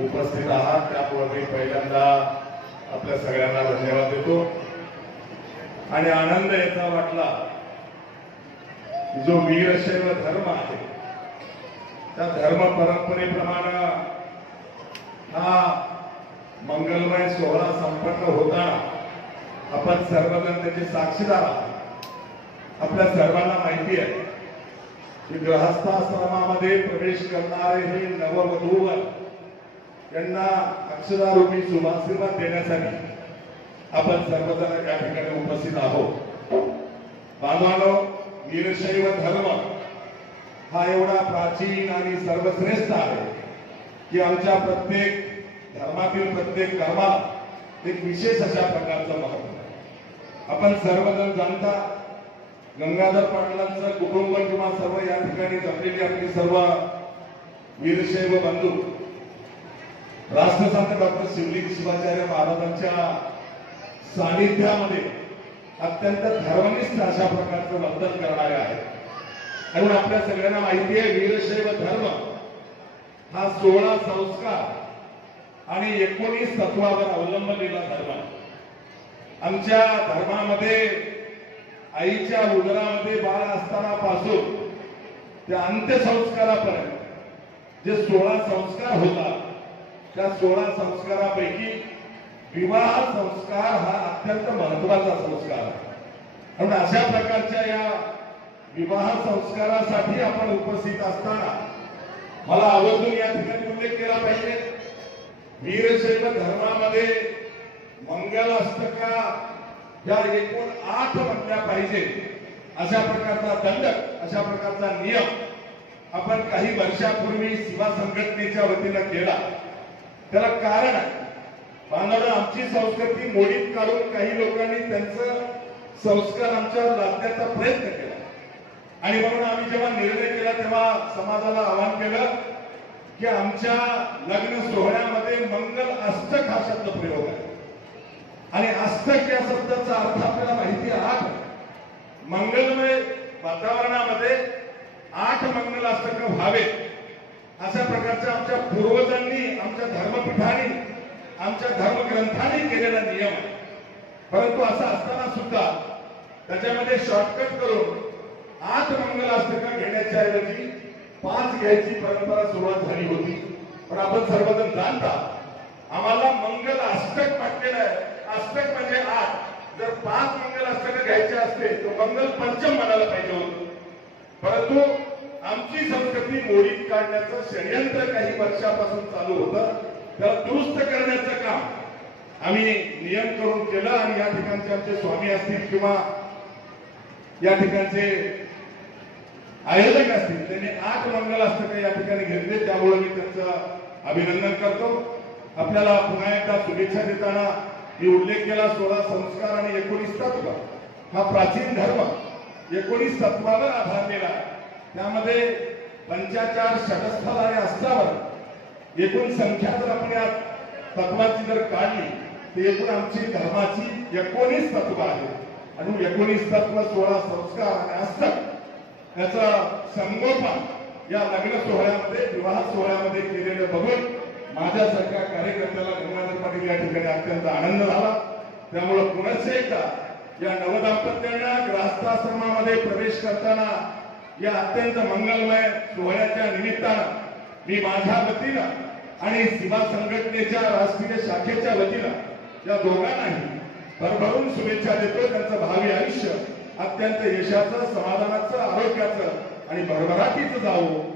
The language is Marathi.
उपस्थित आहात. त्यामुळे मी पहिल्यांदा आपल्या सगळ्यांना धन्यवाद देतो. आणि आनंद याचा वाटला जो वीरशैव धर्म आहे त्या धर्म परंपरेप्रमाणे हा मंगलमय सोहळा संपन्न होता आपण सर्वजण त्याचे साक्षीदार आहात. आपल्या सर्वांना माहिती आहे की ग्रहस्थाश्रमामध्ये प्रवेश करणारे हे नववधूवर यांना अक्षरारूपी शुभाशीर्वाद देण्यासाठी आपण सर्वजण या ठिकाणी उपस्थित आहोत. बांधवानो वीरशैव धर्म हा एवढा प्राचीन आणि सर्वश्रेष्ठ आहे की आमच्या प्रत्येक धर्मातील प्रत्येक कर्माला एक विशेष अशा प्रकारचं महत्त्व आहे. आपण सर्वजण जाणता गंगाधर पाटलांचं कुटुंब किंवा सर्व या ठिकाणी जपलेली आपली सर्व वीरशैव बंधू राष्ट्रसंत डॉक्टर शिवलिंग शिवाचार्य महाराजांच्या सानिध्यामध्ये अत्यंत धर्मनिष्ठ अशा प्रकारचं वर्तन करणारे आहेत. म्हणून आपल्या सगळ्यांना माहिती आहे वीरशैव धर्म हा सोळा संस्कार आणि एकोणीस तत्वावर अवलंबलेला धर्म आहे. आमच्या धर्मामध्ये आईच्या उदरामध्ये बाळ असताना पासून त्या अंत्यसंस्कारापर्यंत जे सोळा संस्कार होतात त्या सोळा संस्कारापैकी विवाह संस्कार हा अत्यंत महत्त्वाचा संस्कार आहे. म्हणून अशा प्रकारच्या या विवाह संस्कारासाठी आपण उपस्थित असताना मला आवर्जून या ठिकाणी उल्लेख केला पाहिजे. वीरशैव धर्मामध्ये मंगल अष्टका या एकूण आठ म्हणल्या पाहिजे. अशा प्रकारचा दंड अशा प्रकारचा नियम आपण काही वर्षापूर्वी शिवा संघटनेच्या वतीनं केला. त्याला कारण आहे. बांधवनं आमची संस्कृती मोडीत काढून काही लोकांनी त्यांचं संस्कार आमच्यावर लादण्याचा प्रयत्न केला. आणि म्हणून आम्ही जेव्हा निर्णय केला तेव्हा समाजाला आवाहन केलं की आमच्या लग्न सोहळ्यामध्ये मंगल अष्टक हा शब्द प्रयोग आहे. आणि अष्टक या शब्दाचा अर्थ आपल्याला माहिती आहे. मंगलमय वातावरणामध्ये आठ मंगल अष्टक व्हावे अशा प्रकारच्या आमच्या पूर्वजांनी आमच्या धर्मपीठाने आमच्या धर्मग्रंथाने केलेला नियम आहे. परंतु असा असताना सुद्धा त्याच्यामध्ये शॉर्टकट करून आठ मंगल घेण्याच्या ऐवजी पाच घ्यायची परंपरा सुरुवात झाली होती. पण आपण सर्वजण जाणता आम्हाला मंगल अष्टक म्हटलेलं आहे. अष्टक म्हणजे आठ जर पाच मंगल अष्टक घ्यायचे असते तर मंगल पंचम म्हणायला पाहिजे होत. परंतु आमची संस्कृती मोडीत काढण्याचं षडयंत्र काही वर्षापासून चालू होतं. त्याला दुरुस्त करण्याचं काम आम्ही नियम करून केलं आणि या ठिकाणचे आमचे स्वामी असतील किंवा या ठिकाणचे आयोजक असतील त्यांनी आठ मंगल असतं या ठिकाणी घेतले. त्यामुळे मी त्यांचं अभिनंदन करतो. आपल्याला पुन्हा एकदा शुभेच्छा देताना मी उल्लेख केला सोळा संस्कार आणि एकोणीस तत्व. हा प्राचीन धर्म एकोणीस तत्वावर आधारलेला आहे. त्यामध्ये पंचाचार षटस्थल आणि अष्टावर एकूण संख्या जर आपण या तत्वाची जर काढली तर एकूण आमची धर्माची एकोणीस तत्व आहे आणि एकोणीस तत्व सोळा संस्कार आणि अष्टक याचा संगोपन या लग्न सोहळ्यामध्ये विवाह सोहळ्यामध्ये केलेलं बघून माझ्यासारख्या कार्यकर्त्याला गंगाधर पाटील या ठिकाणी अत्यंत आनंद झाला. त्यामुळं पुनश्च एकदा या नवदाम्पत्यांना ग्रास्थाश्रमामध्ये प्रवेश करताना या अत्यंत मंगलमय सोहळ्याच्या निमित्तानं मी माझ्या वतीनं आणि सीमा संघटनेच्या राष्ट्रीय शाखेच्या वतीनं या दोघांनाही भरभरून शुभेच्छा देतो त्यांचं भावी आयुष्य अत्यंत यशाचं समाधानाचं आरोग्याचं आणि भरभराटीचं जावं.